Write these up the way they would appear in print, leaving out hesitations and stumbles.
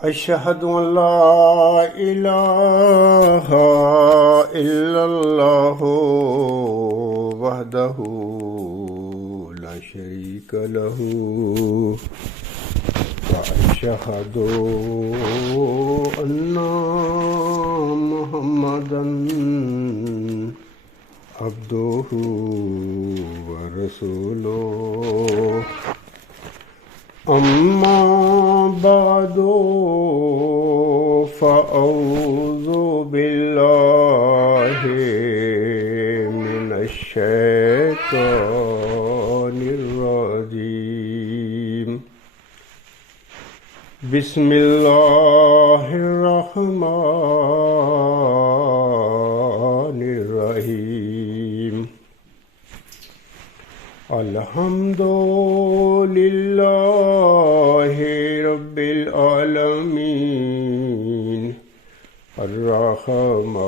أشهد أن لا إله إلا الله وحده لا شريك له وأشهد أن محمدا عبده ورسوله أما بعد فأعوذ بالله من الشيطان الرجيم بسم الله الرحمن الرحيم الحمد لله رب العالمين الرحمن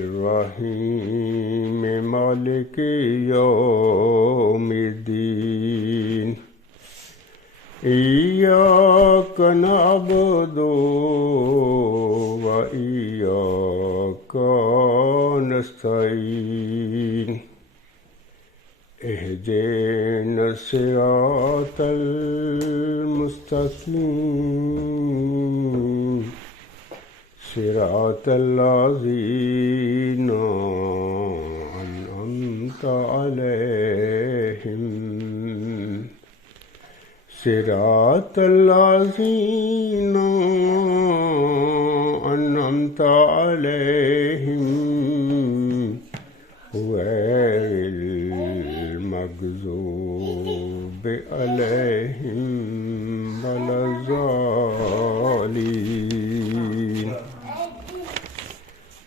الرحيم مالك يوم الدين إياك نعبد وإياك نستعين اهدنا الصراط المستقيم صراط الذين أنعمت عليهم صراط الذين أنعمت عليهم غير المغضوب عليهم ولا الضالين۔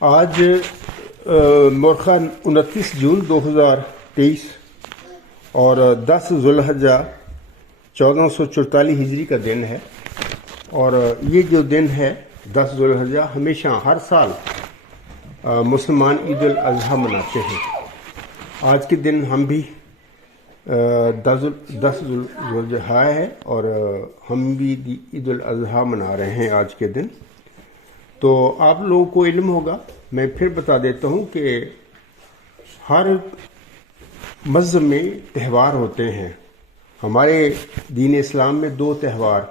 آج مورخہ 29 جون 2023 اور 10 ذوالحجہ 1444 ہجری کا دن ہے، اور یہ جو دن ہے 10 ذوالحجہ ہمیشہ ہر سال مسلمان عید الاضحیٰ مناتے ہیں۔ آج کے دن ہم بھی 10 ذوالحجہ ہے اور ہم بھی عید الاضحیٰ منا رہے ہیں آج کے دن۔ تو آپ لوگوں کو علم ہوگا، میں پھر بتا دیتا ہوں کہ ہر مذہب میں تہوار ہوتے ہیں۔ ہمارے دین اسلام میں 2 تہوار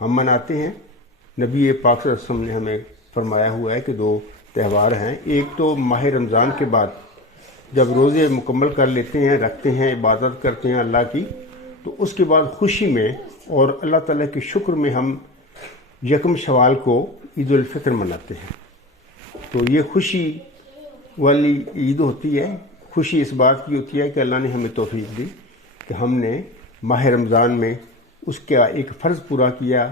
ہم مناتے ہیں۔ نبی پاک صلی اللہ علیہ وسلم نے ہمیں فرمایا ہوا ہے کہ 2 تہوار ہیں۔ ایک تو ماہ رمضان کے بعد جب روزے مکمل کر لیتے ہیں، رکھتے ہیں، عبادت کرتے ہیں اللہ کی، تو اس کے بعد خوشی میں اور اللہ تعالیٰ کے شکر میں ہم 1 شوال کو عید الفطر مناتے ہیں۔ تو یہ خوشی والی عید ہوتی ہے۔ خوشی اس بات کی ہوتی ہے کہ اللہ نے ہمیں توفیق دی کہ ہم نے ماہ رمضان میں اس کا ایک فرض پورا کیا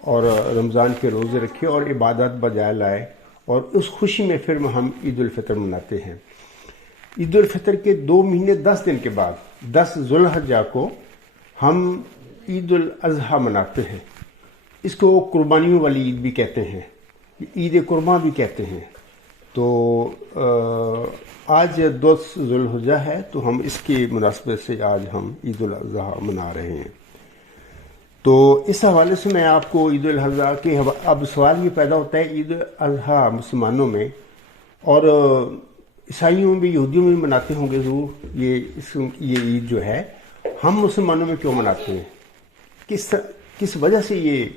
اور رمضان کے روزے رکھے اور عبادت بجائے لائے، اور اس خوشی میں پھر ہم عید الفطر مناتے ہیں۔ عید الفطر کے 2 مہینے 10 دن کے بعد 10 ذوالحجہ کو ہم عید الاضحیٰ مناتے ہیں۔ اس کو قربانیوں والی عید بھی کہتے ہیں، عید قرباں بھی کہتے ہیں۔ تو آج 10 ذوالحجہ ہے، تو ہم اس کی مناسبت سے آج ہم عید الاضحیٰ منا رہے ہیں۔ تو اس حوالے سے میں آپ کو عید الاضحیٰ کے اب سوال یہ پیدا ہوتا ہے، عید الاضحیٰ مسلمانوں میں اور عیسائیوں میں، یہودیوں میں مناتے ہوں گے ضرور، یہ عید جو ہے ہم مسلمانوں میں کیوں مناتے ہیں؟ کس وجہ سے یہ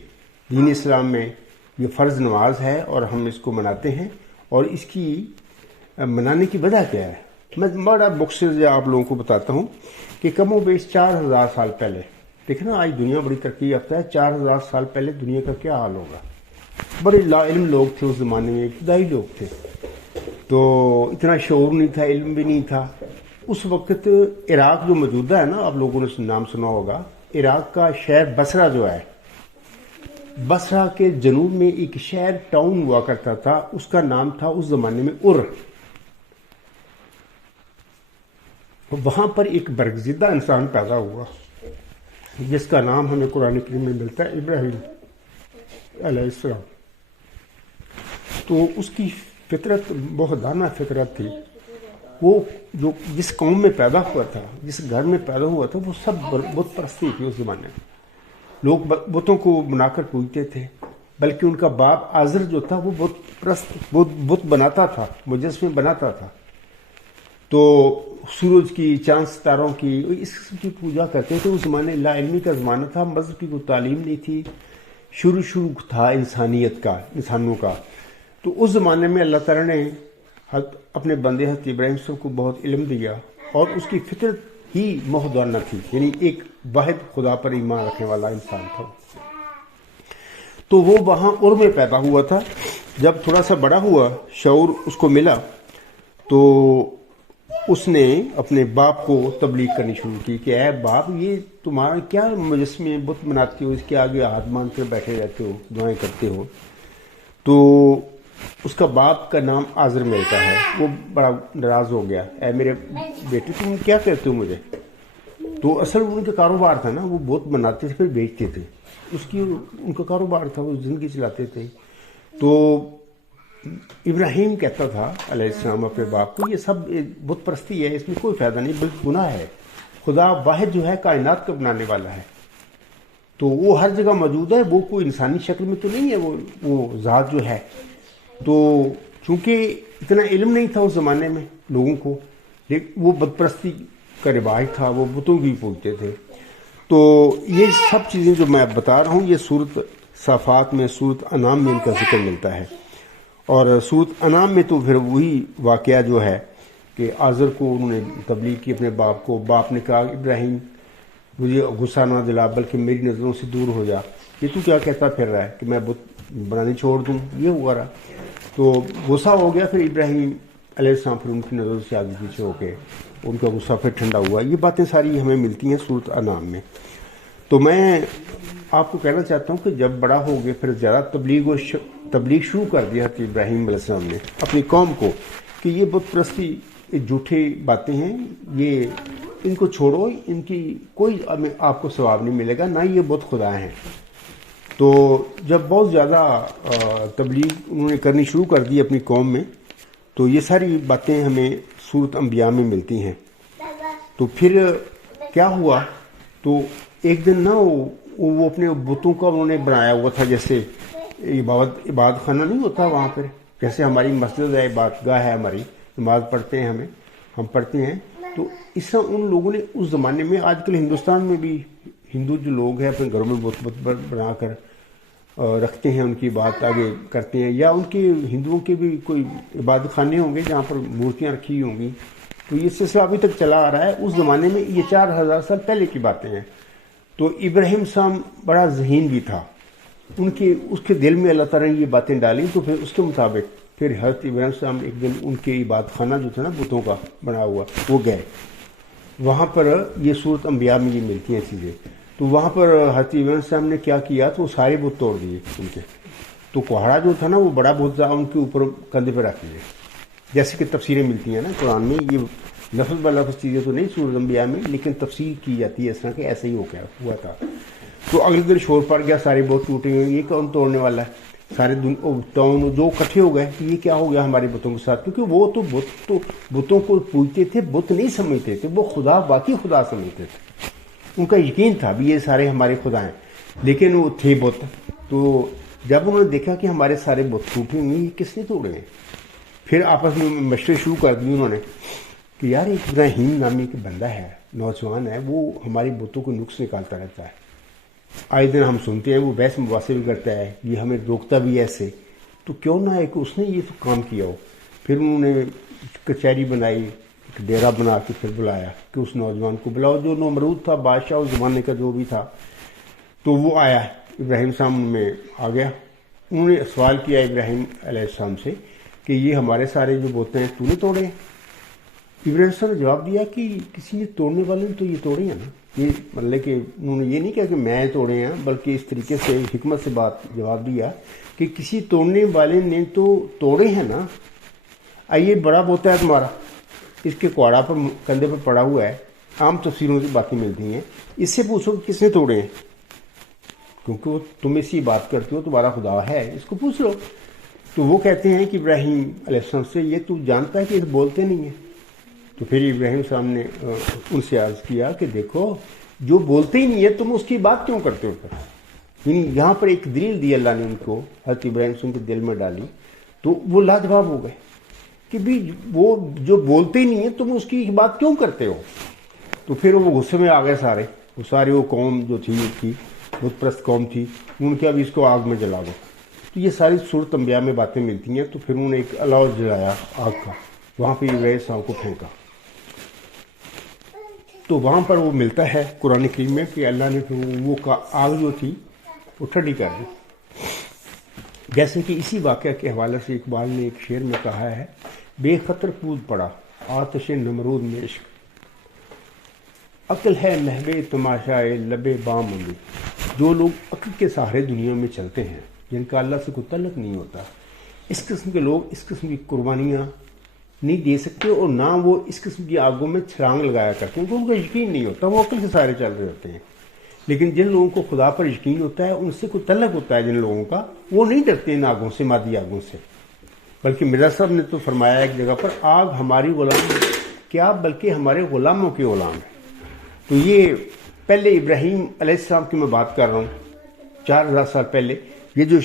دین اسلام میں یہ فرض نماز ہے اور ہم اس کو مناتے ہیں، اور اس کی منانے کی وجہ کیا ہے؟ میں بڑا مختصر آپ لوگوں کو بتاتا ہوں کہ کم و بیش 4000 سال پہلے، دیکھیں نا آج دنیا بڑی ترقی یافتہ ہے، 4000 سال پہلے دنیا کا کیا حال ہوگا؟ بڑے لا علم لوگ تھے اس زمانے میں، ابتدائی لوگ تھے، تو اتنا شعور نہیں تھا، علم بھی نہیں تھا۔ اس وقت عراق جو موجودہ ہے نا، آپ لوگوں نے نام سنا ہوگا، عراق کا شہر بصرہ جو ہے، بصرہ کے جنوب میں ایک شہر ٹاؤن ہوا کرتا تھا، اس کا نام تھا اس زمانے میں وہاں پر ایک برگزیدہ انسان پیدا ہوا جس کا نام ہمیں قرآن کریم میں ملتا ہے ابراہیم علیہ السلام۔ تو اس کی فطرت بہت دانا فطرت تھی۔ وہ جو جس قوم میں پیدا ہوا تھا، جس گھر میں پیدا ہوا تھا، وہ سب بت پرستی تھی اس زمانے میں، لوگ بتوں کو بنا کر پوجتے تھے، بلکہ ان کا باپ آزر جو تھا وہ بت بناتا تھا، مجسمے بناتا تھا. تو سورج کی، چاند ستاروں کی، اس قسم کی پوجا کرتے تھے. اس زمانے لا علمی کا زمانہ تھا، مذہب کی کوئی تعلیم نہیں تھی، شروع تھا انسانیت کا، انسانوں کا. تو اس زمانے میں اللہ تعالیٰ نے اپنے بندے حضرت ابراہیم صاحب کو بہت علم دیا، اور اس کی فطرت ہی محض تھی، یعنی ایک واحد خدا پر ایمان رکھنے والا انسان تھا. تو وہ وہاں میں پیدا ہوا تھا. جب تھوڑا سا بڑا ہوا، شعور اس کو ملا، تو اس نے اپنے باپ کو تبلیغ کرنی شروع کی کہ اے باپ، یہ تمہارا کیا مجسمے بت بناتے ہو، اس کے آگے ہاتھ باندھ کر بیٹھے رہتے ہو، دعائیں کرتے ہو. تو اس کا باپ کا نام آزر ملتا ہے. وہ بڑا ناراض ہو گیا، اے میرے بیٹے تم کیا کہتے ہو مجھے. تو اصل ان کا کاروبار تھا نا، وہ بت بناتے تھے پھر بیچتے تھے، ان کا کاروبار تھا، وہ زندگی چلاتے تھے. تو ابراہیم کہتا تھا علیہ السلام اپنے باپ کو، یہ سب بت پرستی ہے، اس میں کوئی فائدہ نہیں بلکہ گناہ ہے. خدا واحد جو ہے کائنات کا بنانے والا ہے، تو وہ ہر جگہ موجود ہے، وہ کوئی انسانی شکل میں تو نہیں ہے وہ ذات جو ہے. تو چونکہ اتنا علم نہیں تھا اس زمانے میں لوگوں کو، لیکن وہ بت پرستی کا رواج تھا، وہ بتوں کی پوجتے تھے. تو یہ سب چیزیں جو میں بتا رہا ہوں، یہ سورت صافات میں، سورت انعام میں ان کا ذکر ملتا ہے. اور سورت انعام میں تو پھر وہی واقعہ جو ہے کہ آزر کو انہوں نے تبلیغ کی اپنے باپ کو. باپ نے کہا ابراہیم مجھے غصہ نہ دلا، بلکہ میری نظروں سے دور ہو جا، یہ تو کیا کہتا پھر رہا ہے کہ میں بت بنانی چھوڑ دوں. یہ ہوا رہا. تو غصہ ہو گیا. پھر ابراہیم علیہ السلام پھر ان کی نظروں سے آگے پیچھے ہو کے ان کا غصہ پھر ٹھنڈا ہوا. یہ باتیں ساری ہمیں ملتی ہیں سورت انعام میں. تو میں آپ کو کہنا چاہتا ہوں کہ جب بڑا ہو گئے پھر زیادہ تبلیغ شروع کر دیا تھا ابراہیم علیہ السلام نے اپنی قوم کو کہ یہ بت پرستی جھوٹے باتیں ہیں، یہ ان کو چھوڑو، ان کی کوئی آپ کو ثواب نہیں ملے گا، نہ یہ بت خدا ہیں. تو جب بہت زیادہ تبلیغ انہوں نے کرنی شروع کر دی اپنی قوم میں، تو یہ ساری باتیں ہمیں سورت انبیاء میں ملتی ہیں. تو پھر کیا ہوا، تو ایک دن نا وہ اپنے بتوں کا انہوں نے بنایا ہوا تھا، جیسے عبادت خانہ نہیں ہوتا وہاں پر، جیسے ہماری مسجد ہے، عبادت گاہ ہے، ہماری نماز پڑھتے ہیں، ہم پڑھتے ہیں. تو اس طرح ان لوگوں نے اس زمانے میں، آج کل ہندوستان میں بھی ہندو جو لوگ ہیں اپنے گھروں میں بت بنا کر رکھتے ہیں، ان کی بات آگے کرتے ہیں، یا ان کے ہندوؤں کے بھی کوئی عبادت خانے ہوں گے جہاں پر مورتیاں رکھی ہوں گی. تو یہ سلسلہ ابھی تک چلا آ رہا ہے. اس زمانے میں یہ 4000 سال پہلے کی باتیں ہیں. تو ابراہیم صاحب بڑا ذہین بھی تھا، اس کے دل میں اللہ تعالیٰ نے یہ باتیں ڈالی. تو پھر اس کے مطابق پھر حضرت ابراہیم صاحب ایک دن ان کے عبادت خانہ جو تھا نا بتوں کا بنا ہوا، وہ گئے. وہاں پر یہ سورت انبیاء میں یہ ملتی ہیں چیزیں. تو وہاں پر حضرت ابراہیم صاحب نے کیا کیا، تو سارے بت توڑ دیے ان کے. تو کوہڑا جو تھا نا، وہ بڑا بت تھا، ان کے اوپر کندھے پہ رکھ لیے، جیسے کہ تفسیریں ملتی ہیں نا قرآن میں. یہ لفظ بہ لفظ چیزیں تو نہیں سورت انبیاء میں، لیکن تفسیر کی جاتی ہے اس طرح کہ ایسے ہی ہوا تھا. تو اگلے دن شور پڑ گیا، سارے بت ٹوٹے ہوئے، یہ کون توڑنے والا ہے. سارے جو اکٹھے ہو گئے کہ یہ کیا ہو گیا ہمارے بتوں کے ساتھ، کیونکہ وہ تو بتوں کو پوجتے تھے، بت نہیں سمجھتے تھے، وہ خدا، باقی خدا سمجھتے تھے. ان کا یقین تھا بھی یہ سارے ہمارے خدا ہیں، لیکن وہ تھے بت. تو جب انہوں نے دیکھا کہ ہمارے سارے بت ٹوٹے ہوئے، یہ کس نے توڑے ہیں، پھر آپس میں مشورے شروع کر دیے انہوں نے کہ یار ایک ابراہیم نامی ایک بندہ ہے، نوجوان ہے، وہ ہماری بتوں کو نقص نکالتا رہتا ہے. آئے دن ہم سنتے ہیں وہ بحث مباحثے بھی کرتا ہے، یہ ہمیں روکتا بھی ایسے. تو کیوں نہ ایک اس نے یہ تو کام کیا ہو. پھر انہوں نے کچہری بنائی، ایک ڈیرا بنا کے پھر بلایا کہ اس نوجوان کو بلاؤ، جو نمرود تھا بادشاہ اس زمانے کا جو بھی تھا. تو وہ آیا، ابراہیم صاحب میں آ گیا. انہوں نے سوال کیا ابراہیم علیہ السلام سے کہ یہ ہمارے سارے جو بوتے ہیں تو نے توڑے ہیں. ابراہیم صاحب نے جواب دیا کہ کسی نے توڑنے والے نے تو یہ توڑے ہیں نا. یہ مطلب کہ انہوں نے یہ نہیں کہا کہ میں توڑے ہیں، بلکہ اس طریقے سے حکمت سے بات جواب دیا کہ کسی توڑنے والے نے تو توڑے ہیں نا. آئیے بڑا بوتا ہے تمہارا، اس کے کوڑا پر کندھے پر پڑا ہوا ہے، عام تفسیروں سے باتیں ملتی ہیں، اس سے پوچھو کہ کس نے توڑے ہیں، کیونکہ وہ تم اسی بات کرتے ہو، تمہارا خدا ہے، اس کو پوچھ لو. تو وہ کہتے ہیں کہ ابراہیم علیہ السلام سے یہ تو جانتا ہے کہ یہ بولتے نہیں ہیں. تو پھر ابراہیم صاحب نے ان سے عرض کیا کہ دیکھو جو بولتے ہی نہیں ہے تم اس کی بات کیوں کرتے ہو. یعنی یہاں پر ایک دلیل دی اللہ نے ان کو، حضرت ابراہیم سے ان کے دل میں ڈالی، تو وہ لاجواب ہو گئے کہ بھی وہ جو بولتے ہی نہیں ہیں تم اس کی بات کیوں کرتے ہو؟ تو پھر وہ غصے میں آ گئے سارے وہ قوم جو تھی ان کی بت پرست قوم تھی، ان کے اب اس کو آگ میں جلا دو. تو یہ ساری صورت انبیاء میں باتیں ملتی ہیں. تو پھر انہوں نے ایک الاؤ جلایا آگ کا، وہاں پہ ابراہیم السلام کو پھینکا. تو وہاں پر وہ ملتا ہے قرآن کریم میں کہ اللہ نے پھر وہ آگ جو تھی وہ ٹھنڈی کر دی. جیسے کہ اسی واقعہ کے حوالے سے اقبال نے ایک شعر میں کہا ہے، بے خطر کود پڑا آتش نمرود میں عشق، عقل ہے محو تماشائے لب بام علی. جو لوگ عقل کے سہارے دنیا میں چلتے ہیں، جن کا اللہ سے کوئی تعلق نہیں ہوتا، اس قسم کے لوگ اس قسم کی قربانیاں نہیں دے سکتے، اور نہ وہ اس قسم کی آگوں میں چھلانگ لگایا کرتے ہیں، کیونکہ ان کا یقین نہیں ہوتا، وہ عقل کے سہارے چل رہے ہوتے ہیں. لیکن جن لوگوں کو خدا پر یقین ہوتا ہے، ان سے کوئی تعلق ہوتا ہے جن لوگوں کا، وہ نہیں ڈرتے ان آگوں سے، مادی آگوں سے. بلکہ مرزا صاحب نے تو فرمایا ایک جگہ پر، آگ ہماری غلام کیا بلکہ ہمارے غلاموں کے غلام ہے. تو یہ پہلے ابراہیم علیہ السلام کی میں بات کر رہا ہوں، 4000 سال پہلے. یہ جو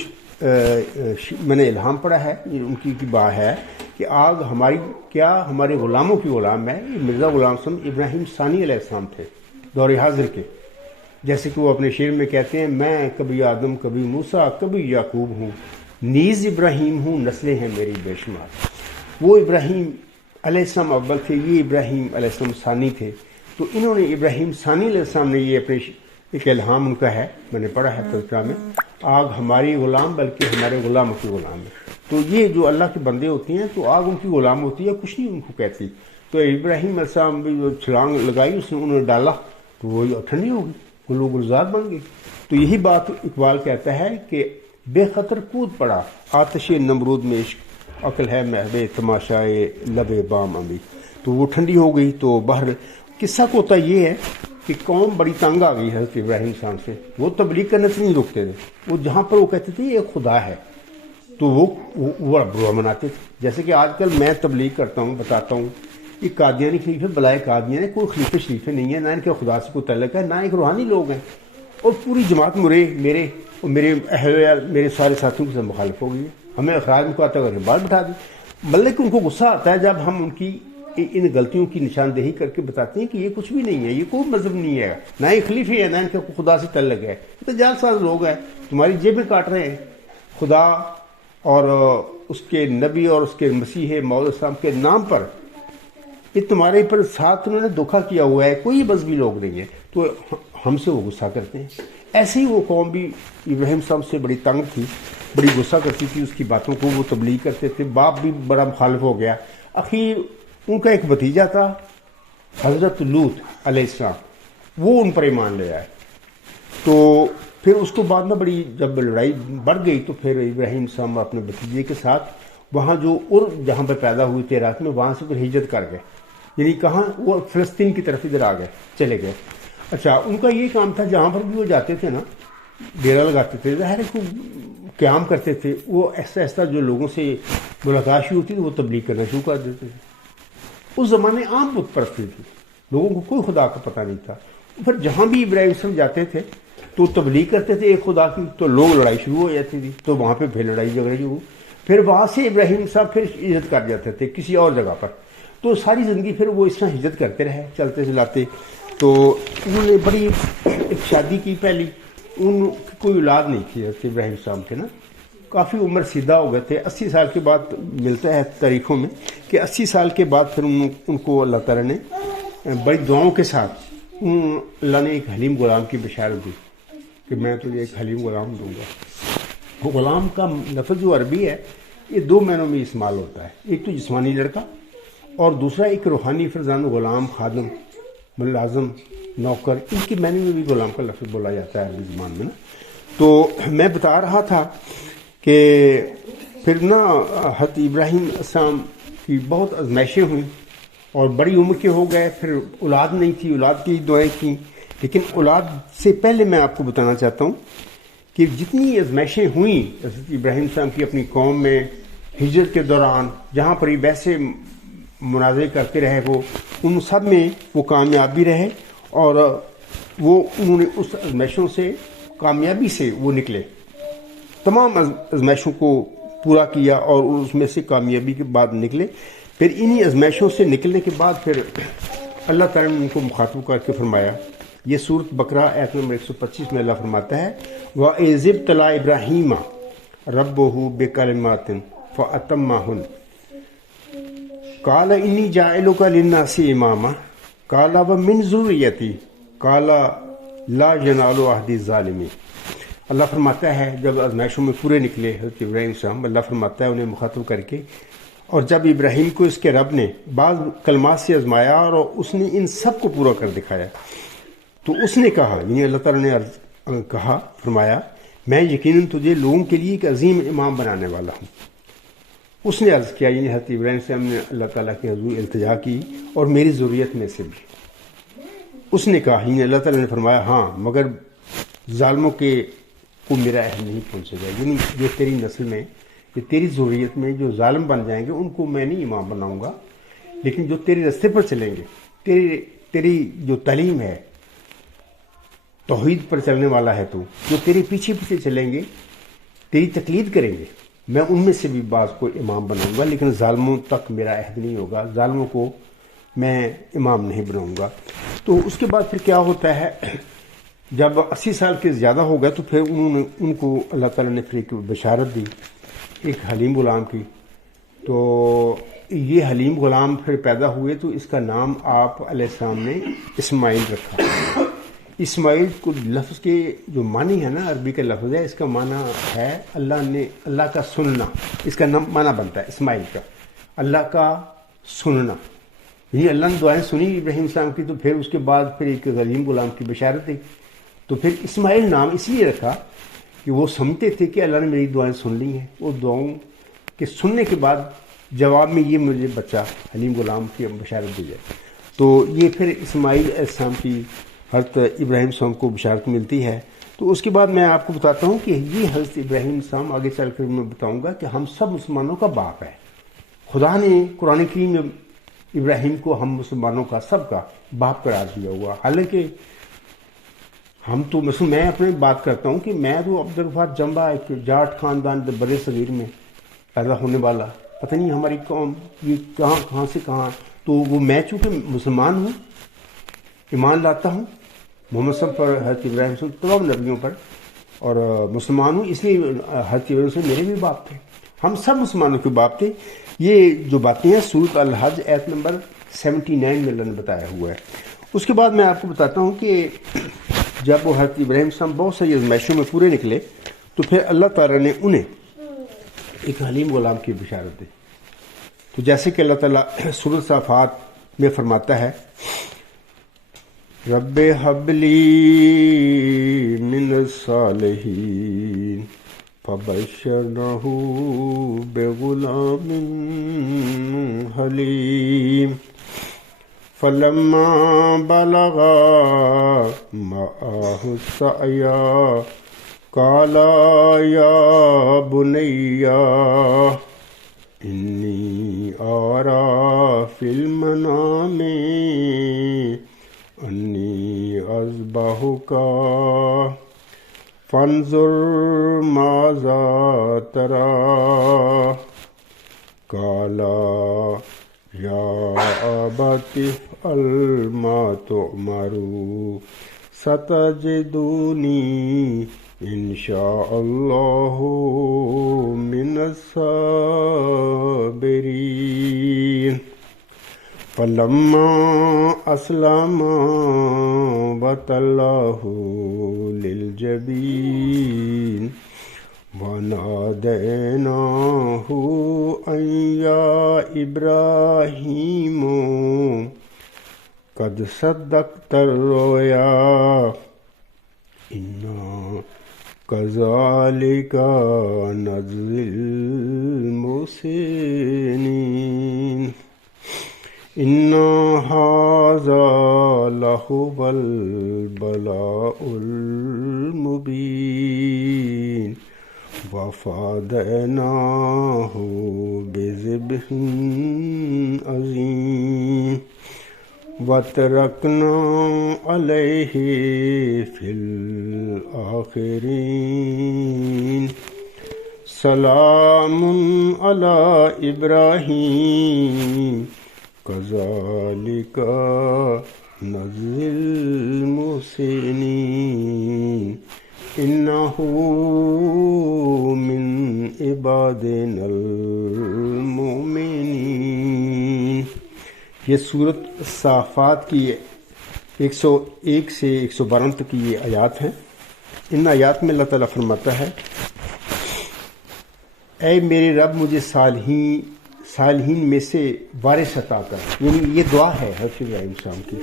میں نے الہام پڑھا ہے، یہ ان کی بات ہے کہ آگ ہماری کیا ہمارے غلاموں کی غلام ہے. یہ مرزا غلام صاحب ابراہیم ثانی علیہ السلام تھے، دور حاضر کے. جیسے کہ وہ اپنے شعر میں کہتے ہیں، میں کبھی آدم کبھی موسیٰ کبھی یعقوب ہوں، نیز ابراہیم ہوں نسلیں ہیں میری بے شمار. وہ ابراہیم علیہ السلام اول تھے، یہ ابراہیم علیہ السلام ثانی تھے. تو انہوں نے ابراہیم ثانی علیہ السلام نے یہ اپنے ایک الہام ان کا ہے، میں نے پڑھا ہے تذکرہ میں، آگ ہماری غلام بلکہ ہمارے غلاموں کی غلام ہے. تو یہ جو اللہ کے بندے ہوتی ہیں تو آگ ان کی غلام ہوتی ہے، کچھ نہیں ان کو کہتی. تو ابراہیم علیہ السلام بھی جو چھلانگ لگائی اس نے انہوں نے ڈالا تو وہ ٹھنڈی ہو گئی، گلو گلزار بن گئی. تو یہی بات اقبال کہتا ہے کہ بے خطر کود پڑا آتش نمرود میں عشق، عقل ہے محو تماشائے لب بام ابھی. تو وہ ٹھنڈی ہو گئی. تو باہر قصہ کو ہوتا یہ ہے کہ قوم بڑی تنگ آ گئی حضرت ابراہیم السلام سے. وہ تبلیغ کرنے سے نہیں رکتے تھے، وہ جہاں پر وہ کہتے تھے ایک خدا ہے تو وہ برا مناتے تھے. جیسے کہ آج کل میں تبلیغ کرتا ہوں، بتاتا ہوں یہ قادیانی خلیفے بلائے قادیان ہے، کوئی خلیفے شریفے نہیں ہے، نہ ان کے خدا سے کوئی تعلق ہے، نہ ایک روحانی لوگ ہیں. اور پوری جماعت میرے اور میرے اہل میرے سارے ساتھیوں کے ساتھ مخالف ہو گئی ہے. ہمیں اخراج میں کو آتا ہے بات بٹھا دی. مطلب کہ ان کو غصہ آتا ہے جب ہم ان کی ان غلطیوں کی نشاندہی کر کے بتاتے ہیں کہ یہ کچھ بھی نہیں ہے، یہ کوئی مذہب نہیں ہے، نہ ایک خلیفے ہے، نہ ان کے خدا سے تعلق ہے. تو جال ساز لوگ ہیں، تمہاری جیبیں کاٹ رہے ہیں. خدا اور اس کے نبی اور اس کے مسیح موعود السلام کے نام پر یہ تمہارے پر ساتھ انہوں نے دھوکہ کیا ہوا ہے، کوئی مذہبی لوگ نہیں ہے. تو ہم سے وہ غصہ کرتے ہیں. ایسے ہی وہ قوم بھی ابراہیم صاحب سے بڑی تنگ تھی، بڑی غصہ کرتی تھی اس کی باتوں کو، وہ تبلیغ کرتے تھے. باپ بھی بڑا مخالف ہو گیا. اخیر ان کا ایک بھتیجا تھا حضرت لوط علیہ السلام، وہ ان پر ایمان لے آئے. تو پھر اس کو بعد میں بڑی جب لڑائی بڑھ گئی تو پھر ابراہیم صاحب اپنے بھتیجے کے ساتھ وہاں جو جہاں پہ پیدا ہوئے تھے عراق میں، وہاں سے پھر ہجرت کر گئے. یعنی کہاں؟ وہ فلسطین کی طرف ادھر آ گئے، چلے گئے. اچھا، ان کا یہ کام تھا جہاں پر بھی وہ جاتے تھے نا، ڈیرا لگاتے تھے، ظاہر ہے کو قیام کرتے تھے. وہ ایسا ایسا جو لوگوں سے ملاقات شروع ہوتی تھی وہ تبلیغ کرنا شروع کر دیتے تھے. اس زمانے عام بت پرستی تھی، لوگوں کو کوئی خدا کا پتہ نہیں تھا. پھر جہاں بھی ابراہیم صاحب جاتے تھے تو تبلیغ کرتے تھے ایک خدا کی، تو لوگ لڑائی شروع ہو جاتی تھی. تو وہاں پہ پھر لڑائی جھگڑے شروع، پھر وہاں سے ابراہیم صاحب پھر ہجرت کر جاتے تھے کسی اور جگہ پر. تو ساری زندگی پھر وہ اس طرح ہجرت کرتے رہے، چلتے چلاتے. تو انہوں نے بڑی ایک شادی کی پہلی، ان کی کوئی اولاد نہیں تھی ابراہیم صاحب کے نا، کافی عمر سیدھا ہو گئے تھے. 80 سال کے بعد ملتا ہے تاریخوں میں کہ 80 سال کے بعد پھر ان کو اللہ تعالیٰ نے بڑی دعاؤں کے ساتھ اللہ نے ایک حلیم غلام کی بشارت دی کہ میں تجھے ایک حلیم غلام دوں گا. وہ غلام کا لفظ جو عربی ہے یہ 2 معنوں میں استعمال ہوتا ہے. ایک تو جسمانی لڑکا اور دوسرا ایک روحانی فرزند، غلام، خادم، ملازم، نوکر. ان کے معنی میں بھی غلام کا لفظ بولا جاتا ہے عربی زبان میں نا. تو میں بتا رہا تھا کہ پھر نا حضرت ابراہیم السلام کی بہت آزمائشیں ہوئیں اور بڑی عمر کے ہو گئے. پھر اولاد نہیں تھی، اولاد کی دعائیں کی. لیکن اولاد سے پہلے میں آپ کو بتانا چاہتا ہوں کہ جتنی آزمائشیں ہوئیں حضرت ابراہیم السلام کی اپنی قوم میں ہجرت کے دوران، جہاں پر ویسے مناظرے کرتے رہے، وہ ان سب میں وہ کامیاب بھی رہے اور وہ انہوں نے اس آزمائشوں سے کامیابی سے وہ نکلے، تمام آزمائشوں کو پورا کیا اور اس میں سے کامیابی کے بعد نکلے. پھر انہی آزمائشوں سے نکلنے کے بعد پھر اللہ تعالیٰ نے ان کو مخاطب کر کے فرمایا، یہ سورۃ بقرہ آیت نمبر 125 میں اللہ فرماتا ہے وَإِذِ ابْتَلَىٰ إِبْرَاهِيمَ رَبُّهُ بِكَلِمَاتٍ فَأَتَمَّهُنَّ قَالَ إِنِّي جَاعِلُكَ لِلنَّاسِ إِمَامًا قَالَ وَمِنْ ذُرِّيَّتِي قَالَ لَا يَنَالُ عَهْدِي الظَّالِمِينَ. اللہ فرماتا ہے جب آزمائشوں میں پورے نکلے حضرت ابراہیم السلام، اللہ فرماتا ہے انہیں مخاطب کر کے، اور جب ابراہیم کو اس کے رب نے بعض کلمات سے آزمایا اور اس نے ان سب کو پورا کر دکھایا، تو اس نے کہا، یعنی اللہ تعالیٰ نے کہا، فرمایا میں یقیناً تجھے لوگوں کے لیے ایک عظیم امام بنانے والا ہوں. اس نے عرض کیا، یعنی حضرت ابراہیم السلام نے اللہ تعالیٰ کے حضور التجا کی، اور میری ذریت میں سے بھی. اس نے کہا، یعنی اللہ تعالیٰ نے فرمایا ہاں مگر ظالموں کے کو میرا عہد نہیں پہنچے گا، یعنی جو تیری نسل میں، یہ تیری ذریت میں جو ظالم بن جائیں گے ان کو میں نہیں امام بناؤں گا، لیکن جو تیرے راستے پر چلیں گے، تیری جو تعلیم ہے، توحید پر چلنے والا ہے تو، جو تیرے پیچھے پیچھے چلیں گے، تیری تقلید کریں گے، میں ان میں سے بھی بعض کو امام بناؤں گا، لیکن ظالموں تک میرا عہد نہیں ہوگا، ظالموں کو میں امام نہیں بناؤں گا. تو اس کے بعد پھر کیا ہوتا ہے، جب 80 سال کے زیادہ ہو گئے تو پھر ان کو اللہ تعالیٰ نے پھر ایک بشارت دی ایک حلیم غلام کی. تو یہ حلیم غلام پھر پیدا ہوئے تو اس کا نام آپ علیہ السلام نے اسماعیل رکھا. اسماعیل کو لفظ کے جو معنی ہے نا، عربی کا لفظ ہے، اس کا معنی ہے اللہ کا سننا. اس کا معنی بنتا ہے اسماعیل کا اللہ کا سننا، یعنی اللہ نے دعائیں سنی ابراہیم السلام کی، تو پھر اس کے بعد پھر ایک حلیم غلام کی بشارت دی. تو پھر اسماعیل نام اس لیے رکھا کہ وہ سمجھتے تھے کہ اللہ نے میری دعائیں سن لی ہیں، وہ دعاؤں کے سننے کے بعد جواب میں یہ مجھے بچہ حلیم غلام کی بشارت دی جائے. تو یہ پھر اسماعیل علیہ السلام کی حضرت ابراہیم السلام کو بشارت ملتی ہے. تو اس کے بعد میں آپ کو بتاتا ہوں کہ یہ حضرت ابراہیم السلام آگے چل کر میں بتاؤں گا کہ ہم سب مسلمانوں کا باپ ہے. خدا نے قرآن کریم میں ابراہیم کو ہم مسلمانوں کا سب کا باپ قرار دیا ہوا. حالانکہ ہم تو میں اپنے بات کرتا ہوں کہ میں تو عبدالغفار جمبا ایک جاٹ خاندان برے صغیر میں پیدا ہونے والا، پتہ نہیں ہماری قوم یہ کہاں سے کہاں. تو وہ میں چونکہ مسلمان ہوں، ایمان لاتا ہوں محمد صلی اللہ علیہ وسلم پر، حضرت ابراہیم صلی تمام نبیوں پر، اور مسلمان ہوں، اس لیے حضرت ابراہیم سے میرے بھی باپ تھے، ہم سب مسلمانوں کے باپ تھے. یہ جو باتیں ہیں سورۃ الحج آیت نمبر 79 میں اللہ نے بتایا ہوا ہے. اس کے بعد میں آپ کو بتاتا ہوں کہ جب وہ حضرت ابراہیم السلام بہت ساری آزمائشوں میں پورے نکلے تو پھر اللہ تعالیٰ نے انہیں ایک حلیم غلام کی بشارت دی. تو جیسے کہ اللہ تعالیٰ سورۃ صافات میں فرماتا ہے رب ہب لی من الصالحین فبشرناہ بغلام حلیم فلما بلغ معه السعي قال يا بني إني أرى في المنام أني أذبحك فانظر ماذا ترى قال یا ابت افعل ما تؤمر ستجدنی ان شاء اللہ من الصابرین فلما اسلم وتلہ للجبین وَنَادَيْنَاهُ أَن يَا إِبْرَاهِيمُ قَدْ صَدَّقْتَ الرُّؤْيَا إِنَّا كَذَلِكَ نَجْزِي الْمُحْسِنِينَ إِنَّ هَذَا لَهُوَ الْبَلَاءُ الْمُبِينُ وَفَدَيْنَاهُ بِذِبْحٍ عَظِيمٍ وَتَرَكْنَا عَلَيْهِ فِي الْآخِرِينَ سلام علی ابراہیم کذالک نجزی المحسنین انہ من عبادنا المؤمنین۔ یہ سورۃ صافات کی 101 سے 112 تک کی یہ آیات ہیں۔ ان آیات میں اللہ تعالیٰ فرماتا ہے اے میرے رب مجھے صالحین میں سے وارث عطا کر، یعنی یہ دعا ہے حضرت ابراہیم السلام کی۔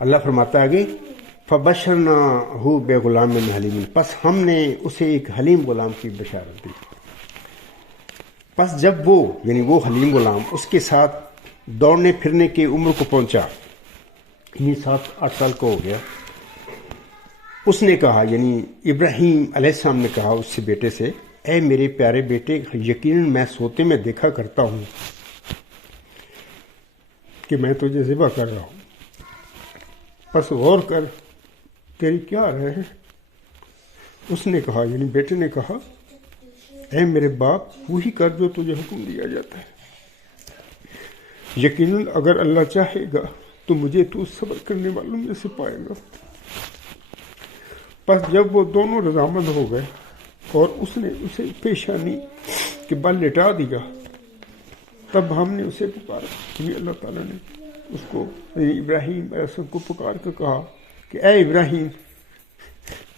اللہ فرماتا ہے آگے فَبَشَّرْنَاهُ بِغُلَامٍ حَلِيمٍ، پس ہم نے اسے ایک حلیم غلام کی بشارت دی۔ پس جب وہ یعنی وہ حلیم غلام اس کے ساتھ دوڑنے پھرنے کی عمر کو پہنچا، یعنی 7-8 سال کا ہو گیا، اس نے کہا یعنی ابراہیم علیہ السلام نے کہا اس سے بیٹے سے اے میرے پیارے بیٹے یقیناً میں سوتے میں دیکھا کرتا ہوں کہ میں تجھے ذبح کر رہا ہوں، پس غور کر تیری کیا رائے ہے؟ اس نے کہا یعنی بیٹے نے کہا اے میرے باپ وہی کر جو تجھے حکم دیا جاتا ہے، یقیناً اگر اللہ چاہے گا تو مجھے تو صبر کرنے والوں میں سے پائے گا۔ پس جب وہ دونوں رضامند ہو گئے اور اس نے اسے پیشانی کے بل لٹا دیا، تب ہم نے اسے پکارا، یعنی اللہ تعالیٰ نے اس کو ابراہیم علیہ السلام کو پکار کر کہا کہ اے ابراہیم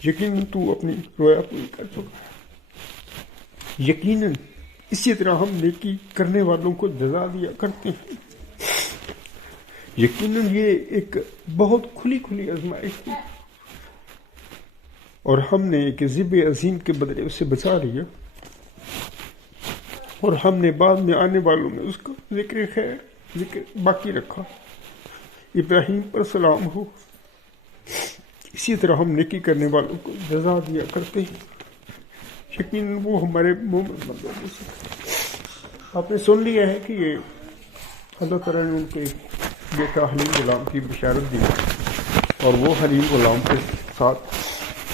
یقیناً تو اپنی رویا پوری کر چکا ہے، یقیناً اسی طرح ہم نیکی کرنے والوں کو جزا دیا کرتے ہیں۔ یقیناً یہ ایک بہت کھلی آزمائش تھی اور ہم نے ایک ذبح عظیم کے بدلے اسے بچا لیا، اور ہم نے بعد میں آنے والوں میں اس کا ذکر خیر باقی رکھا۔ ابراہیم پر سلام ہو، اسی طرح ہم نیکی کرنے والوں کو جزا دیا کرتے ہیں، یقیناً وہ ہمارے مومن بندوں میں سے۔ آپ نے سن لیا ہے کہ یہ اللہ تعالیٰ نے ان کو ایک بیٹا حلیم غلام کی بشارت دی، اور وہ حلیم غلام کے ساتھ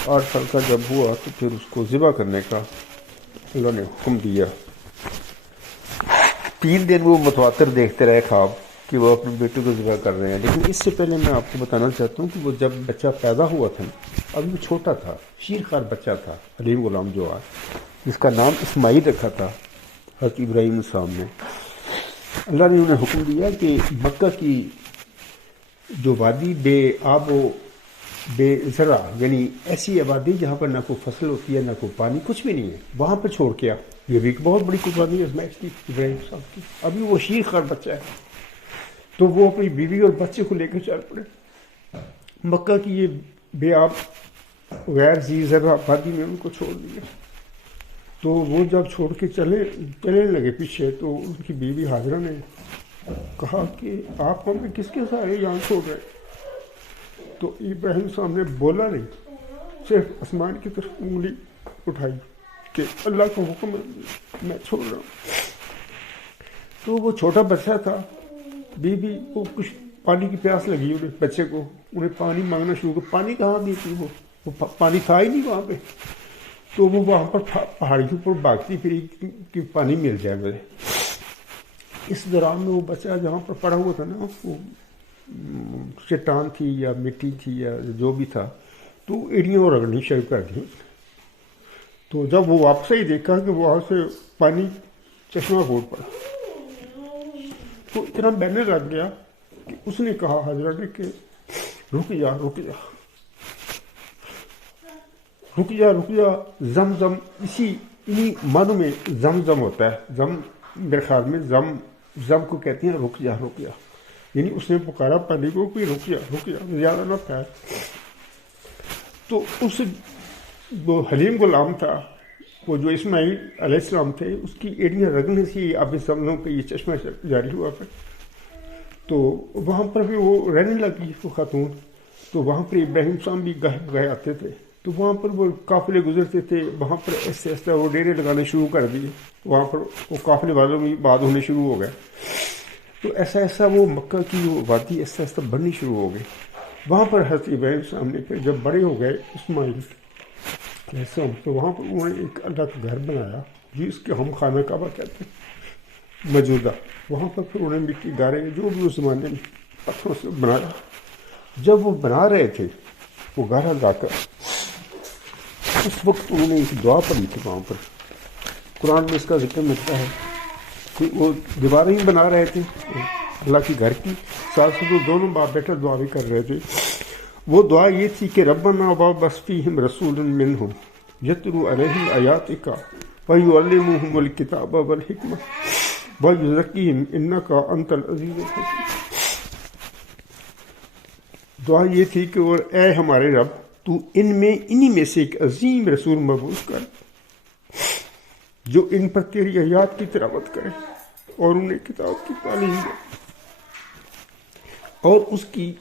8 سال کا جب ہوا تو پھر اس کو ذبح کرنے کا اللہ نے حکم دیا۔ 3 دن وہ متواتر دیکھتے رہے خواب کہ وہ اپنے بیٹے کو ذبح کر رہے ہیں، لیکن اس سے پہلے میں آپ کو بتانا چاہتا ہوں کہ وہ جب بچہ پیدا ہوا تھا ابھی وہ چھوٹا تھا، شیرخوار بچہ تھا حلیم غلام جو ہے، جس کا نام اسماعیل رکھا تھا حضرت ابراہیم السلام نے۔ اللہ نے انہیں حکم دیا کہ مکہ کی جو وادی بے آب و بے زرع یعنی ایسی آبادی جہاں پر نہ کوئی فصل ہوتی ہے نہ کوئی پانی، کچھ بھی نہیں ہے، وہاں پر چھوڑ کے یہ بھی ایک بہت بڑی قربانی آزمائش تھی ابراہیم صاحب کی۔ ابھی وہ شیرخوار بچہ ہے تو وہ اپنی بیوی اور بچے کو لے کے چل پڑے مکہ کی یہ بے آب غیر ذی زرع آبادی میں ان کو چھوڑ دیا۔ تو وہ جب چھوڑ کے چلنے لگے پیچھے، تو ان کی بیوی حاجرہ نے کہا کہ آپ ہمیں کس کے سارے یہاں چھوڑ رہے؟ تو ابراہیم صاحب نے بولا نہیں، صرف آسمان کی طرف انگلی اٹھائی کہ اللہ کا حکم ہے میں چھوڑ رہا ہوں۔ تو وہ چھوٹا بچہ تھا، بیوی کو کچھ پانی کی پیاس لگی انہیں بچے کو، انہیں پانی مانگنا شروع کیا، پانی کہاں دیتی وہ پانی تھا ہی نہیں وہاں پہ، تو وہ وہاں پر پہاڑیوں پر بھاگتی پھری کہ پانی مل جائے مجھے۔ اس دوران میں وہ بچہ جہاں پر پڑا ہوا تھا نا، وہ چٹان تھی یا مٹی تھی یا جو بھی تھا، تو ایڑیاں رگڑنی شروع کر دی۔ تو جب وہ واپس ہی دیکھا کہ وہاں سے پانی چشمہ پھوٹ پڑا، تو اتنا بہنے لگ گیا کہ اس نے کہا حضرت نے کہ رک جا زمزم، انہی معنوں میں زمزم ہوتا ہے، زم میرے خیال میں زم کو کہتے ہیں رک جا، یعنی اس نے پکارا پانی کو کہ رک جا زیادہ نہ پھیل۔ تو اس وہ حلیم غلام تھا، وہ جو اسماعیل علیہ السلام تھے، اس کی ایڑیاں رگنے سے آب زمزم کا یہ چشمہ جاری ہوا پھر۔ تو وہاں پر بھی وہ رہنے لگی وہ خاتون، تو وہاں پر ابراہیم صاحب بھی گئے آتے تھے، تو وہاں پر وہ قافلے گزرتے تھے، وہاں پر ایسے وہ ڈیرے لگانے شروع کر دیے، وہاں پر وہ قافلے والوں بھی بعد ہونے شروع ہو گئے۔ تو تو ایسا ایسا وہ مکہ کی وہ وادی ایسا ایسا بڑھنی شروع ہو گئی. وہاں پر حضرت ابراہیم سامنے پہ جب بڑے ہو گئے اسماعیل علیہ السلام، تو وہاں پر انہوں نے ایک اللہ کا گھر بنایا جس کے ہم خانہ کعبہ کہتے ہیں موجودہ. وہاں پر پھر انہوں نے مٹی گارے جو بھی اس زمانے میں پتھروں سے بنایا. جب وہ بنا رہے تھے وہ گارا لا کر، اس وقت انہوں نے ایک دعا پڑھی تھی. وہاں پر قرآن میں اس کا ذکر ملتا ہے کہ وہ دیواریں ہی بنا رہے تھے اللہ کے گھر کی، ساتھ ساتھ وہ دونوں باپ بیٹا دعا بھی کر رہے تھے. وہ دعا یہ تھی کہ ربنا وابعث فیہم رسولا منہم یتلو علیہم آیاتک ویعلمہم الکتاب والحکمہ ویزکیہم انک انت العزیز الحکیم. دعا یہ تھی کہ اور اے ہمارے رب، تو انہی میں سے ایک عظیم رسول مبعوث کر جو ان پر تیری آیات کی تلاوت کرے اور انہیں کتاب کی تعلیم دے اور اس کی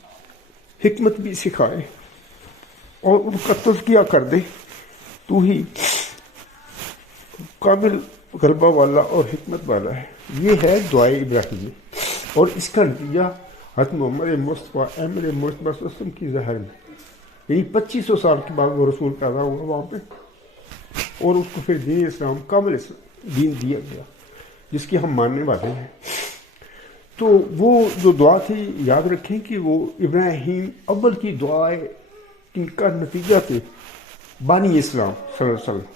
حکمت بھی سکھائے اور ان کا تزکیہ کر دے. تو ہی قابل غلبہ والا اور حکمت والا ہے. یہ ہے دعائے ابراہیمی، اور اس کا نتیجہ حضرت محمد مصطفیٰ احمد مصطفیٰ صلی اللہ علیہ وسلم کی ظاہر میں، یعنی 2500 سال کے بعد وہ رسول پیدا ہوا وہاں پہ، اور اس کو پھر دین اسلام کامل دین دیا گیا جس کی ہم ماننے والے ہیں. تو وہ جو دعا تھی یاد رکھیں کہ وہ ابراہیم اول کی دعائیں ان کا نتیجہ تھے بانی اسلام صلی اللہ علیہ وسلم.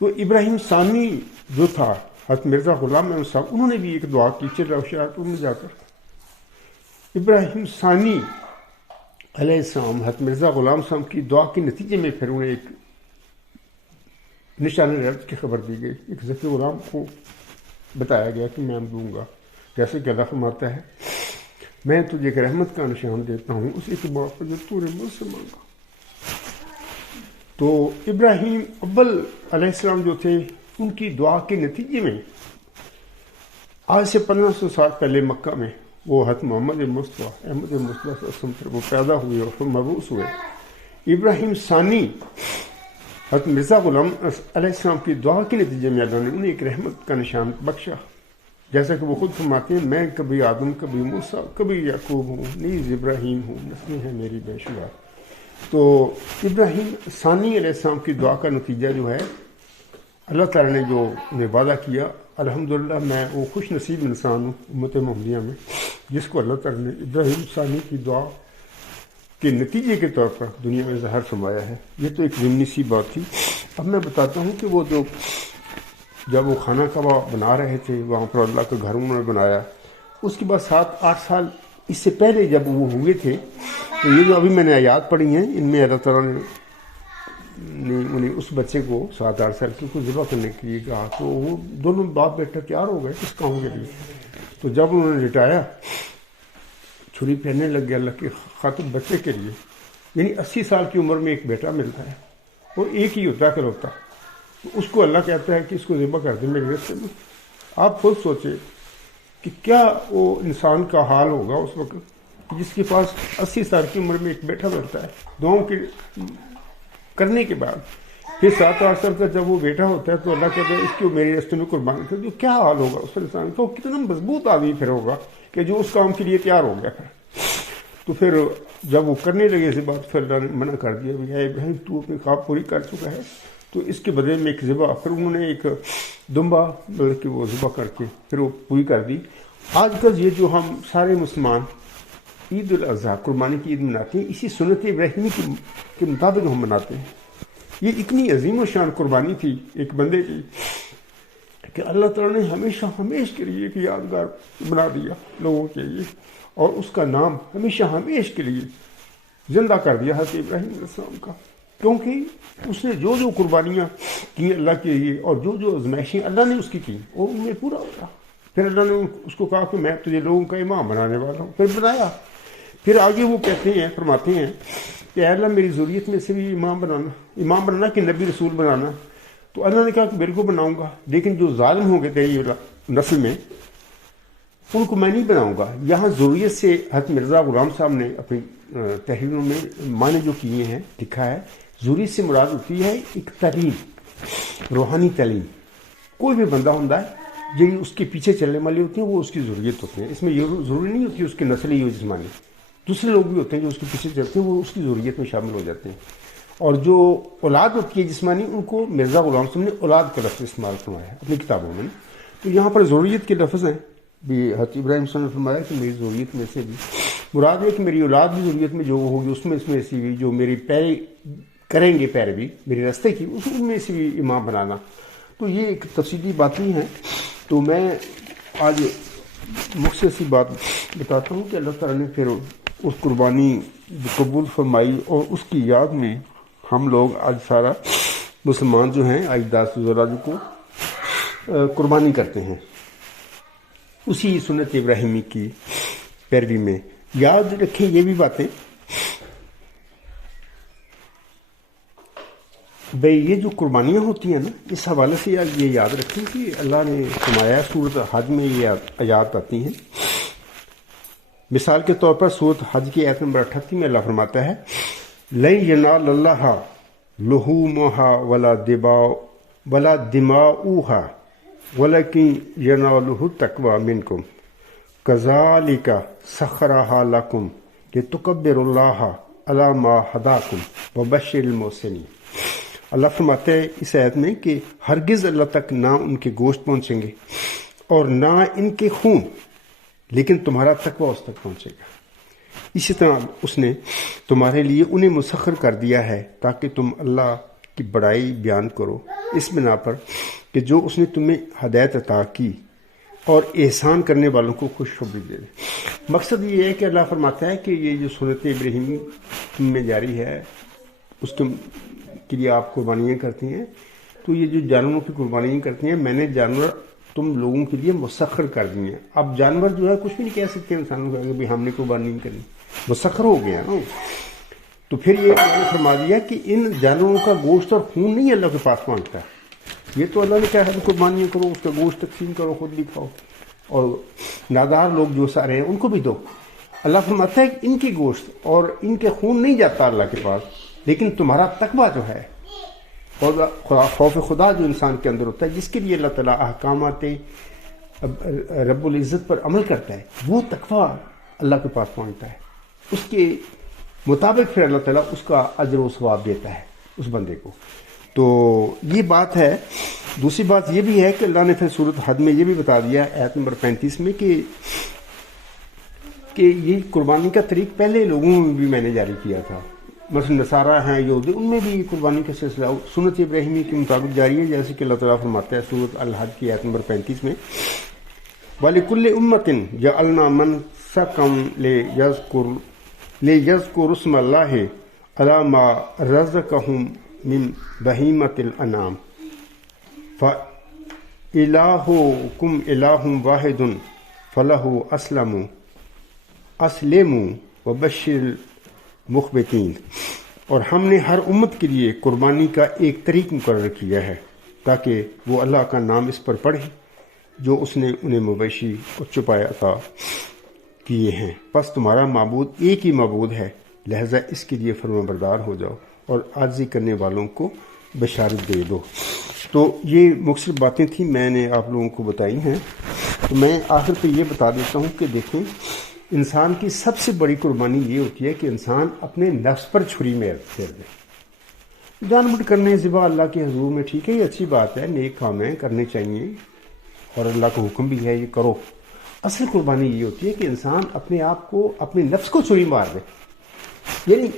تو ابراہیم ثانی جو تھا حضرت مرزا غلام احمد صاحب، انہوں نے بھی ایک دعا کی چل شاعتوں میں جا کر. ابراہیم ثانی علیہ السلام حضرت مرزا غلام صاحب کی دعا کے نتیجے میں پھر انہیں ایک نشان رحمت کی خبر دی گئی. ایک ذکی غلام کو بتایا گیا کہ میں دوں گا، جیسے کہ اللہ فرماتا ہے میں تجھے ایک رحمت کا نشان دیتا ہوں اس اعتبار پر جو تو نے مجھ سے مانگا. تو ابراہیم اول علیہ السلام جو تھے ان کی دعا کے نتیجے میں آج سے 1500 سال پہلے مکہ میں وہ حضرت محمد مصطفیٰ احمد مصطفیٰ صلی اللہ علیہ وسلم پر وہ پیدا ہوئے اور پھر مبعوث ہوئے. ابراہیم ثانی حضرت مرزا غلام علیہ السلام کی دعا کے نتیجے میں اللہ نے انہیں ایک رحمت کا نشان بخشا. جیسا کہ وہ خود فرماتے ہیں میں کبھی آدم کبھی موسیٰ کبھی یعقوب ہوں، نیز ابراہیم ہوں، نسلیں ہیں میری بے شمار. تو ابراہیم ثانی علیہ السلام کی دعا کا نتیجہ جو ہے اللہ تعالیٰ نے جو انہیں وعدہ کیا، الحمدللہ میں وہ خوش نصیب انسان ہوں امت محمدیہ میں جس کو اللہ تعالیٰ نے ابراہیم ثانی کی دعا کے نتیجے کے طور پر دنیا میں ظاہر فرمایا ہے. یہ تو ایک ضمنی سی بات تھی. اب میں بتاتا ہوں کہ وہ جو جب وہ خانہ کعبہ بنا رہے تھے وہاں پر اللہ کا گھر انہوں نے بنایا، اس کے بعد 7-8 سال اس سے پہلے جب وہ ہوئے تھے تو یہ جو ابھی میں نے آیات پڑھی ہیں ان میں اللہ تعالیٰ نے انہیں اس بچے کو 7-8 سال کی کو ذبح کرنے کے لیے کہا. تو وہ دونوں باپ بیٹا تیار ہو گئے اس کام کے لیے. تو جب انہوں نے لٹایا چھری پھیرنے لگ گیا اللہ کی خاطر بچے کے لیے، یعنی 80 سال کی عمر میں ایک بیٹا ملتا ہے اور ایک ہی ہوتا کروتا، اس کو اللہ کہتا ہے کہ اس کو ذبح کر دیں میرے راستے میں. آپ خود سوچیں کہ کیا وہ انسان کا حال ہوگا اس وقت جس کے پاس 80 سال کی عمر میں ایک بیٹا ملتا ہے. دعاؤں کے کرنے کے بعد پھر 7-8 سال کا جب وہ بیٹا ہوتا ہے تو اللہ کہتا ہے اس کو میرے راستے میں قربان کر دو. کیا حال ہوگا اس انسان کا؟ وہ کتنا مضبوط آدمی پھر ہوگا کہ جو اس کام کے لیے تیار ہو گیا. تو پھر جب وہ کرنے لگے اس بات پھر اللہ نے منع کر دیا اے ابراہیم تو اپنی خواب پوری کر چکا ہے. تو اس کے بدلے میں ایک ذبح پھر انہوں نے ایک دمبا بلکہ وہ ذبح کر کے پھر وہ پوری کر دی. آج کل یہ جو ہم سارے مسلمان عید الاضحیٰ قربانی کی عید مناتے ہیں اسی سنت ابراہیمی کے مطابق ہم مناتے ہیں. یہ اتنی عظیم و شان قربانی تھی ایک بندے کی کہ اللہ تعالیٰ نے ہمیشہ کے لیے ایک یادگار بنا دیا لوگوں کے لیے اور اس کا نام ہمیشہ کے لیے زندہ کر دیا حضرت ابراہیم علیہ السلام کا. کیونکہ اس نے جو قربانیاں کی اللہ کے لیے اور جو آزمائشیں اللہ نے اس کی کی اور ان میں پورا ہوا. پھر اللہ نے اس کو کہا کہ میں تجھے لوگوں کا امام بنانے والا ہوں. پھر بنایا. پھر آگے وہ کہتے ہیں فرماتے ہیں کہ اے اللہ میری ذریت میں سے بھی امام بنانا کہ نبی رسول بنانا. تو اللہ نے کہا کہ بالکل بناؤں گا، لیکن جو ظالم ہوں گے تیری نسل میں ان کو میں نہیں بناؤں گا. یہاں ذریت سے حضرت مرزا غلام صاحب نے اپنی تحریروں میں معنی جو کیے ہیں لکھا ہے ذریت سے مراد ہوتی ہے ایک تعلیم، روحانی تعلیم. کوئی بھی بندہ ہوتا ہے جو اس کے پیچھے چلنے والے ہوتے ہیں وہ اس کی ضروریت ہوتے ہیں. اس میں یہ ضروری نہیں ہوتی اس کی نسل ہی ہو جسمانی، دوسرے لوگ بھی ہوتے ہیں جو اس کے پیچھے چلتے ہیں، وہ اس کی ضروریت میں شامل ہو جاتے ہیں. اور جو اولاد ہوتی ہے جسمانی، ان کو مرزا غلام صاحب نے اولاد کا لفظ استعمال فرمایا ہے اپنی کتابوں میں. تو یہاں پر ضروریت کے لفظ ہیں بھی. حضرت ابراہیم صلی اللہ علیہ وسلم نے فرمایا کہ میری ضروریت میں سے بھی مراد ہے کہ میری اولاد بھی ضروریت میں جو ہوگی اس میں سے بھی جو میری کریں گے پیروی میرے راستے کی، اس میں سے بھی امام بنانا. تو یہ ایک تفصیلی باتیں ہیں. تو میں آج مختصر سی بات بتاتا ہوں کہ اللہ تعالیٰ نے پھر اس قربانی قبول فرمائی، اور اس کی یاد میں ہم لوگ آج سارا مسلمان جو ہیں آج 10 ذوالحجہ کو قربانی کرتے ہیں اسی سنت ابراہیمی کی پیروی میں. یاد رکھیں یہ بھی باتیں بھئی، یہ جو قربانیاں ہوتی ہیں نا، اس حوالے سے یہ یاد رکھیں کہ اللہ نے فرمایا سورۃ حج میں یہ آیات آتی ہیں. مثال کے طور پر سورۃ حج کی آیت نمبر 38 میں اللہ فرماتا ہے لَن يَنَالَ اللَّهَ لُحُومُهَا وَلَا دِمَاؤُهَا وَلَكِن يَنَالُهُ التَّقْوَىٰ مِنكُمْ كَذَٰلِكَ سَخَّرَهَا لَكُمْ لِتُكَبِّرُوا اللَّهَ عَلَىٰ مَا هَدَاكُمْ وَبَشِّرِ الْمُحْسِنِينَ. اللہ فرماتے ہیں اس آیت میں کہ ہرگز اللہ تک نہ ان کے گوشت پہنچیں گے اور نہ ان کے خون، لیکن تمہارا تقویٰ اس تک پہنچے گا. اسی طرح اس نے تمہارے لیے انہیں مسخر کر دیا ہے تاکہ تم اللہ کی بڑائی بیان کرو اس بنا پر کہ جو اس نے تمہیں ہدایت عطا کی اور احسان کرنے والوں کو خوشخبری دے دے. مقصد یہ ہے کہ اللہ فرماتا ہے کہ یہ جو سنت ابراہیمی تم میں جاری ہے اس کے لیے آپ قربانیاں کرتی ہیں. تو یہ جو جانوروں کی قربانیاں کرتی ہیں، میں نے جانور تم لوگوں کے لیے مسخر کر دی ہیں. اب جانور جو ہے کچھ بھی نہیں کہہ سکتے انسانوں کو کہ ہم نے قربانی نہیں کرنی، مسخر ہو گیا نا. تو پھر یہ اللہ نے فرما دیا کہ ان جانوروں کا گوشت اور خون نہیں اللہ کے پاس پہنچتا. یہ تو اللہ نے کہا ہے قربانیاں کرو، اس کا گوشت تقسیم کرو، خود بھی کھاؤ، اور نادار لوگ جو سارے ہیں ان کو بھی دو. اللہ فرماتا ہے کہ ان کی گوشت اور ان کے خون نہیں جاتا اللہ کے پاس، لیکن تمہارا تقویٰ جو ہے اور خوف خدا جو انسان کے اندر ہوتا ہے، جس کے لیے اللہ تعالیٰ احکامات رب العزت پر عمل کرتا ہے، وہ تقویٰ اللہ کے پاس پہنچتا ہے. اس کے مطابق پھر اللہ تعالیٰ اس کا اجر و ثواب دیتا ہے اس بندے کو. تو یہ بات ہے. دوسری بات یہ بھی ہے کہ اللہ نے پھر سورۃ حج میں یہ بھی بتا دیا آیت نمبر 35 میں کہ یہ قربانی کا طریق پہلے لوگوں میں بھی میں نے جاری کیا تھا. مثلا نصارہ ہیں، یہودی، ان میں بھی قربانی کا سلسلہ سنت ابراہیمی کے مطابق جاری ہے، جیسے کہ اللہ تعالیٰ فرماتا ہے سورۃ الحج کی آیت نمبر 35 میں وَلِكُلِّ أُمَّةٍ جَعَلْنَا مَنسَكًا لِيَذْكُرُوا اسْمَ اللَّهِ عَلَىٰ مَا رَزَقَهُم مِّن بَهِیمَةِ الْأَنْعَامِ فَإِلَٰهُكُمْ إِلَٰهٌ وَاحِدٌ فَلَهُ أَسْلِمُوا وَبَشِّرِ الْمُخْبِتِينَ. اور ہم نے ہر امت کے لیے قربانی کا ایک طریق مقرر کیا ہے تاکہ وہ اللہ کا نام اس پر پڑھے جو اس نے انہیں مویشی اور چھپایا عطا کیے ہیں. بس تمہارا معبود ایک ہی معبود ہے، لہذا اس کے لیے فرمانبردار ہو جاؤ اور عاجزی کرنے والوں کو بشارت دے دو. تو یہ مختلف باتیں تھیں میں نے آپ لوگوں کو بتائی ہیں. تو میں آخر پہ یہ بتا دیتا ہوں کہ دیکھیں، انسان کی سب سے بڑی قربانی یہ ہوتی ہے کہ انسان اپنے نفس پر چھری میں پھیر دے. جانور کرنے ذبح اللہ کے حضور میں ٹھیک ہے، یہ اچھی بات ہے، نیک کام ہے، کرنے چاہیے اور اللہ کا حکم بھی ہے یہ کرو. اصل قربانی یہ ہوتی ہے کہ انسان اپنے آپ کو، اپنے نفس کو چھری مار دے، یعنی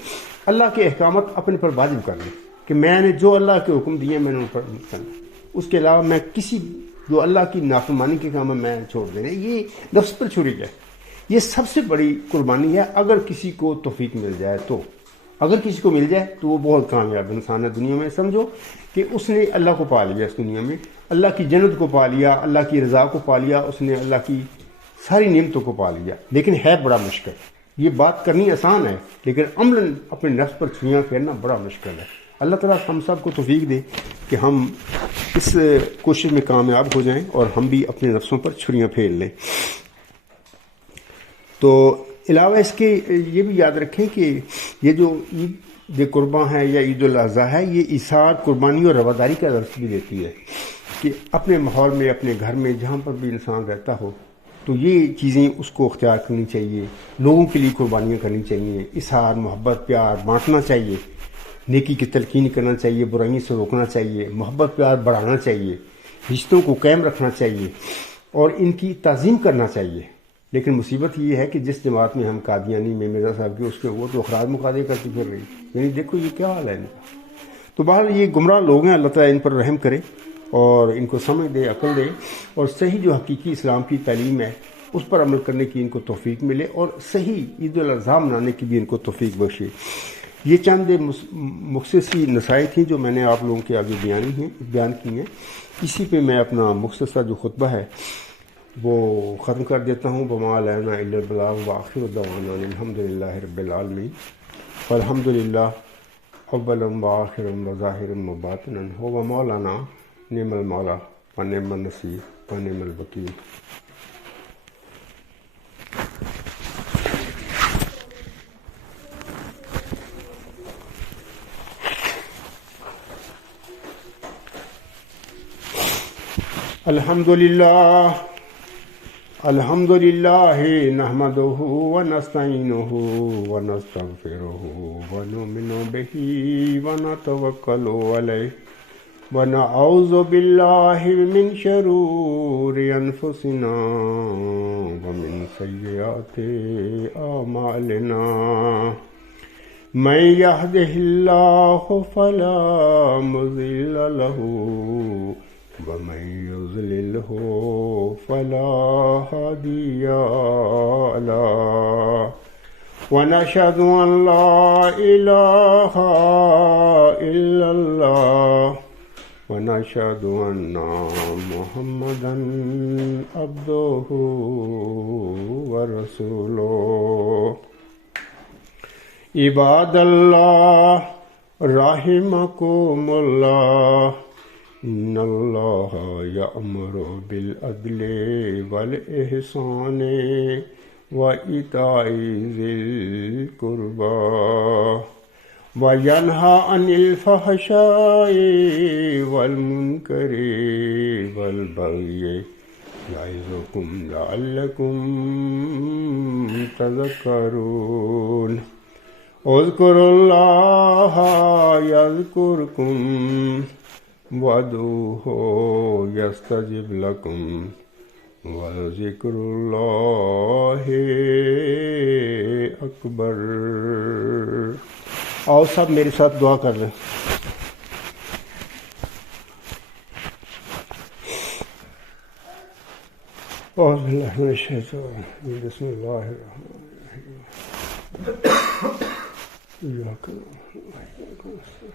اللہ کے احکامات اپنے پر واجب کر لے کہ میں نے جو اللہ کے حکم دیے میں نے ان پر کرنا، اس کے علاوہ میں کسی جو اللہ کی نافرمانی کے کام ہے میں چھوڑ دینا. یہ نفس پر چھری ہے، یہ سب سے بڑی قربانی ہے. اگر کسی کو توفیق مل جائے تو، اگر کسی کو مل جائے تو وہ بہت کامیاب انسان ہے دنیا میں. سمجھو کہ اس نے اللہ کو پا لیا اس دنیا میں، اللہ کی جنت کو پا لیا، اللہ کی رضا کو پا لیا، اس نے اللہ کی ساری نعمتوں کو پا لیا. لیکن ہے بڑا مشکل. یہ بات کرنی آسان ہے لیکن عملاً اپنے نفس پر چھریاں پھیرنا بڑا مشکل ہے. اللہ تعالیٰ ہم سب کو توفیق دے کہ ہم اس کوشش میں کامیاب ہو جائیں اور ہم بھی اپنے نفسوں پر چھریاں پھیر لیں. تو علاوہ اس کے یہ بھی یاد رکھیں کہ یہ جو عید قرباں ہے یا عید الاضحیٰ ہے، یہ ایثار، قربانی اور رواداری کا درس بھی دیتی ہے. کہ اپنے ماحول میں، اپنے گھر میں، جہاں پر بھی انسان رہتا ہو تو یہ چیزیں اس کو اختیار کرنی چاہیے. لوگوں کے لیے قربانیاں کرنی چاہیے، اظہار محبت پیار بانٹنا چاہیے، نیکی کی تلقین کرنا چاہیے، برائیوں سے روکنا چاہیے، محبت پیار بڑھانا چاہیے، رشتوں کو قائم رکھنا چاہیے اور ان کی تعظیم کرنا چاہیے. لیکن مصیبت یہ ہے کہ جس جماعت میں ہم قادیانی میں مرزا صاحب کے اس کے وہ تو اخراج مقادے کرتی پھر رہی. یعنی دیکھو یہ کیا حال ہے ان کا. تو بہرحال یہ گمراہ لوگ ہیں، اللہ تعالیٰ ان پر رحم کرے اور ان کو سمجھ دے، عقل دے، اور صحیح جو حقیقی اسلام کی تعلیم ہے اس پر عمل کرنے کی ان کو توفیق ملے، اور صحیح عید الاضحیٰ منانے کی بھی ان کو توفیق بخشے. یہ چند مختصی نصائح تھیں جو میں نے آپ لوگوں کے آگے بیان کی ہیں. اسی پہ میں اپنا مختصر جو خطبہ ہے وہ ختم کر دیتا ہوں. وما علینا الا البلاغ وآخر دعوانا الحمد للہ رب العالمین. فالحمد للہ اولا وآخرا وظاہرا وباطنا هو مولانا نعم المولا ونعم النصیر ونعم الوکیل. الحمد للہ نحمده ونستعینه ونستغفره ونؤمن به ونتوکل علیہ ونعوذ باللہ من شرور انفسنا ومن سیئات اعمالنا. من یهده اللہ فلا مضل له ومن يضلله فلا هادي له ونشهد أن لا إله إلا الله ونشهد أن محمدا عبده ورسوله. عباد الله رحمكم الله، ان اللہ یأمر بالعدل والإحسان وإیتاء ذی القربى وینہی عن الفحشاء والمنکر والبغی یعظکم لعلکم تذکرون. اذکروا اللہ یذکرکم وادعوہ یستجب لکم وذکر اللہ اکبر. آؤ سب میرے ساتھ دعا کر لیں. اعوذ باللہ من الشیطان الرجیم بسم اللہ الرحمن الرحیم ایاک نعبد وایاک نستعین.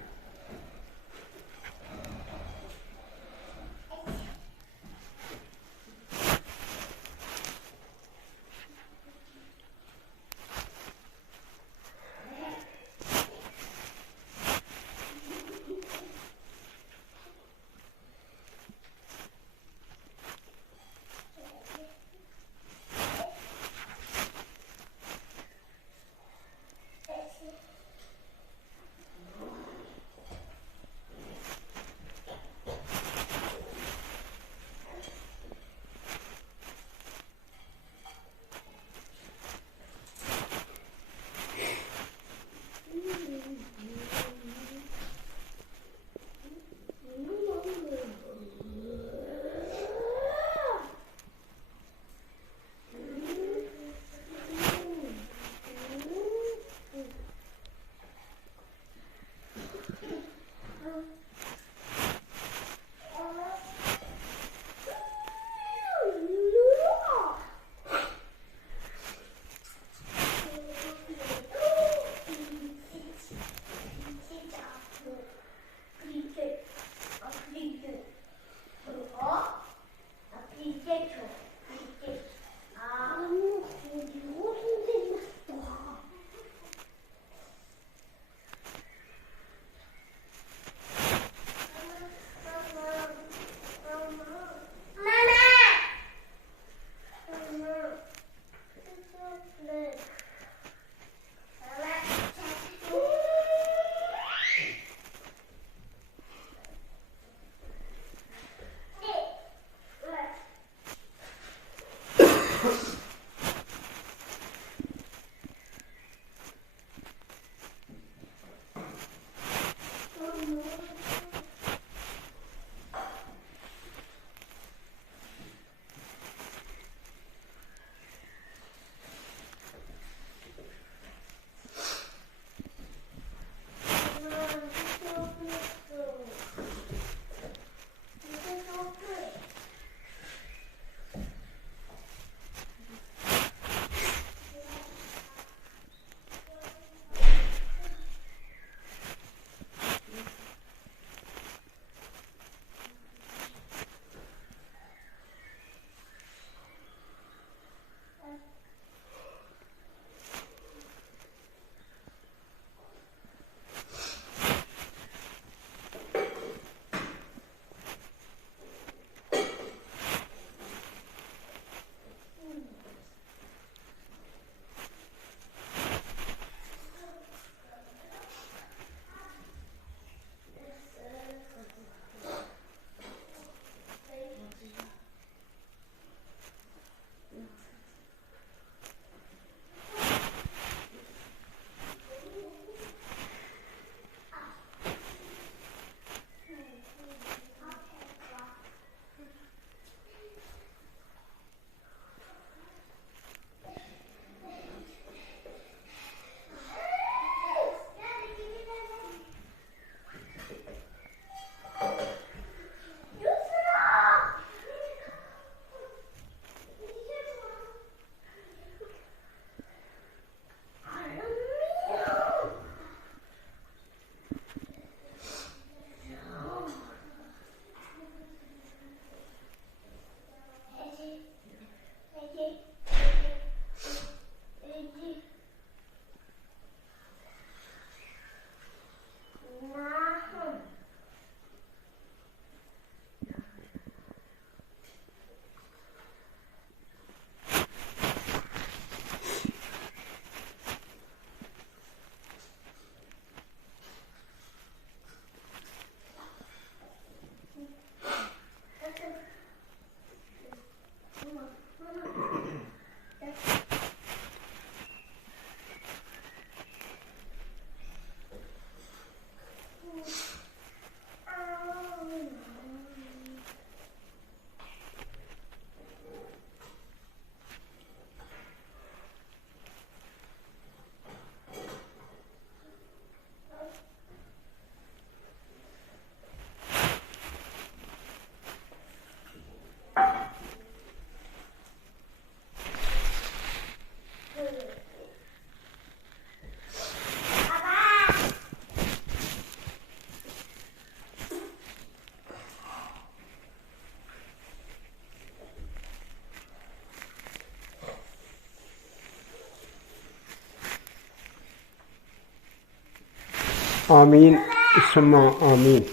آمین ثم آمین.